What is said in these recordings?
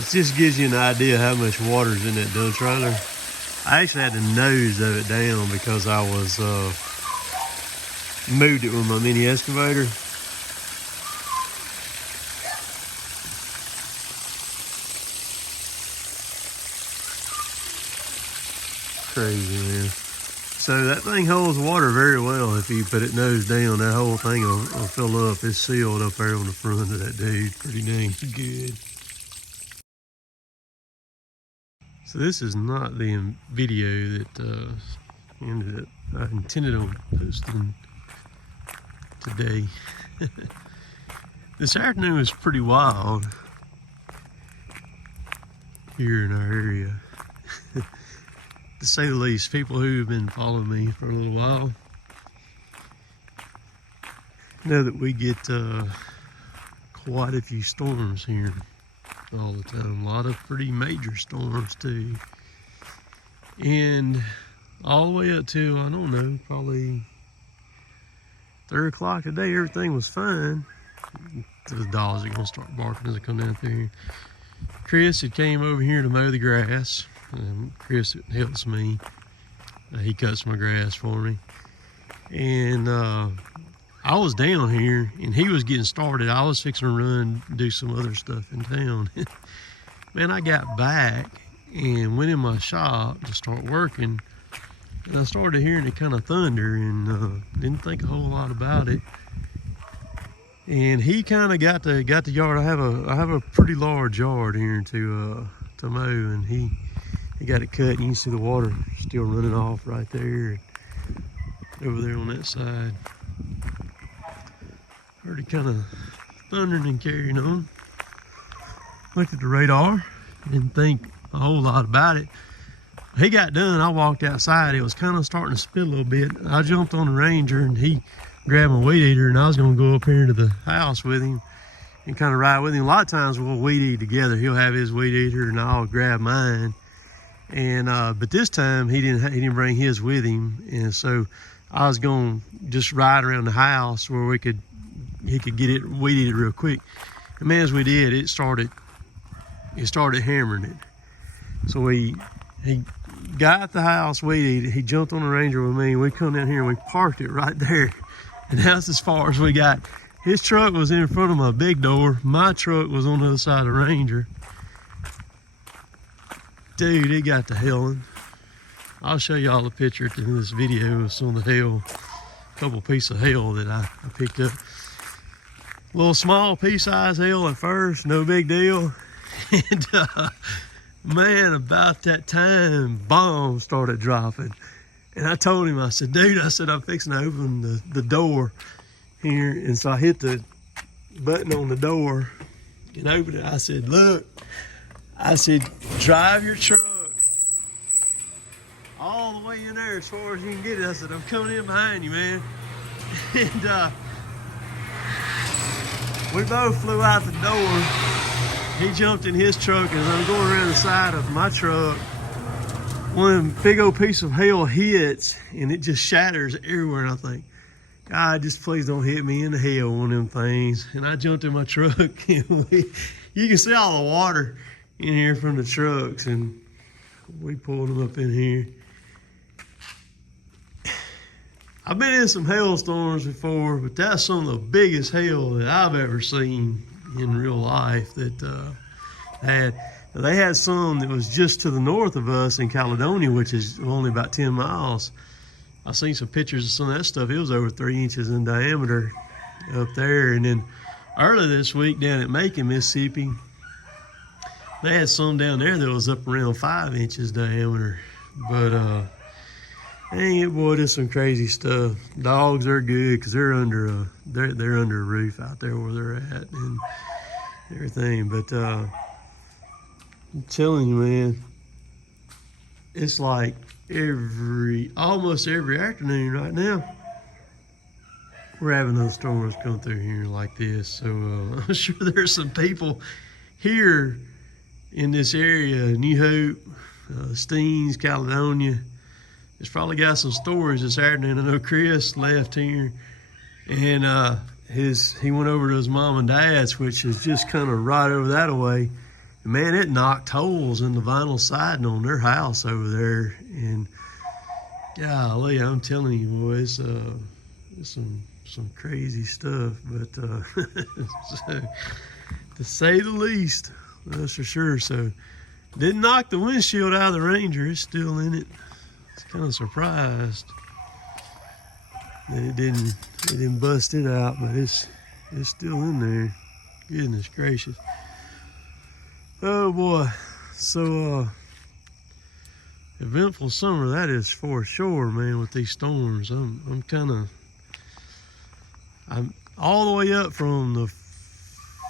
It just gives you an idea how much water's in that dump trailer. I actually had the nose of it down because I was moved it with my mini excavator. Crazy, man. So that thing holds water very well. If you put it nose down, that whole thing will fill up. It's sealed up there on the front of that dude. Pretty dang good. So this is not the video that I intended on posting today. This afternoon was pretty wild here in our area. To say the least. People who've been following me for a little while know that we get quite a few storms here all the time. A lot of pretty major storms too. And all the way up to, I don't know, probably 3 o'clock today, everything was fine. The dogs are gonna start barking as I come down through here. Chris had came over here to mow the grass. Chris helps me. He cuts my grass for me. And I was down here and he was getting started. I was fixing to run, do some other stuff in town. Man, I got back and went in my shop to start working. And I started hearing it kind of thunder and didn't think a whole lot about it. And he kind of got the yard. I have a pretty large yard here to mow, and he got it cut. And you can see the water still running off right there, and over there on that side. Heard it kind of thundering and carrying on. Looked at the radar, didn't think a whole lot about it. He got done, I walked outside. It was kind of starting to spit a little bit. I jumped on the Ranger and he grabbed my weed eater, and I was gonna go up here to the house with him and kind of ride with him. A lot of times we'll weed eat together. He'll have his weed eater and I'll grab mine. And but this time he didn't bring his with him, and so I was gonna just ride around the house where he could get it weed eated real quick. And man, as we did, it started hammering it. So he got at the house, weed eated. He jumped on the Ranger with me, and we come down here and we parked it right there. And that's as far as we got. His truck was in front of my big door. My truck was on the other side of the Ranger. Dude, it got to hailing. I'll show y'all a picture in this video of some of the hail, a couple pieces of hail that I picked up. A little small pea-sized hail at first, no big deal. And man, about that time, bombs started dropping. And I told him, I said, dude, I'm fixing to open the door here. And so I hit the button on the door and opened it. I said, look, I said, drive your truck all the way in there as far as you can get it. I said, I'm coming in behind you, man. And we both flew out the door. He jumped in his truck, and as I'm going around the side of my truck, one big old piece of hail hits, and it just shatters everywhere. And I think, God, just please don't hit me in the hail, one of them things. And I jumped in my truck, and you can see all the water in here from the trucks, and we pulled them up in here. I've been in some hailstorms before, but that's some of the biggest hail that I've ever seen in real life. That they had some that was just to the north of us in Caledonia, which is only about 10 miles. I've seen some pictures of some of that stuff. It was over 3 inches in diameter up there. And then earlier this week down at Macon, Mississippi, they had some down there that was up around 5 inches diameter. But dang it, boy, there's some crazy stuff. Dogs are good because they're under they're under a roof out there where they're at and everything. But I'm telling you, man, it's like almost every afternoon right now we're having those storms come through here like this. So I'm sure there's some people here in this area, New Hope, Steens, Caledonia. It's probably got some stories this afternoon. I know Chris left here, and he went over to his mom and dad's, which is just kind of right over that way. Man, it knocked holes in the vinyl siding on their house over there. And golly, I'm telling you, boys, it's some crazy stuff. But so, to say the least, that's for sure. So didn't knock the windshield out of the Ranger. It's still in it. It's kind of surprised that it didn't bust it out, but it's still in there. Goodness gracious. Oh boy. So eventful summer that is for sure, man, with these storms. I'm all the way up from the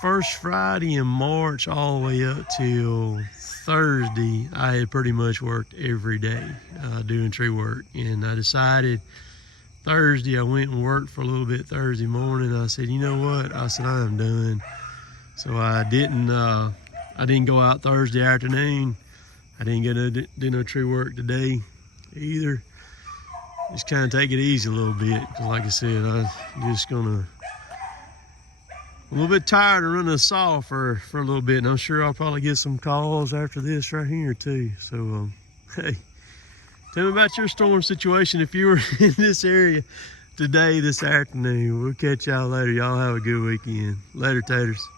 first Friday in March all the way up till Thursday. I had pretty much worked every day doing tree work, and I decided Thursday I went and worked for a little bit Thursday morning. I said, you know what? I said, I am done. So I didn't go out Thursday afternoon. I didn't do no tree work today either. Just kind of take it easy a little bit, because like I said, I'm just gonna a little bit tired of running a saw for a little bit, and I'm sure I'll probably get some calls after this right here too. So hey, tell me about your storm situation if you were in this area today, this afternoon. We'll catch y'all later. Y'all have a good weekend. Later, taters.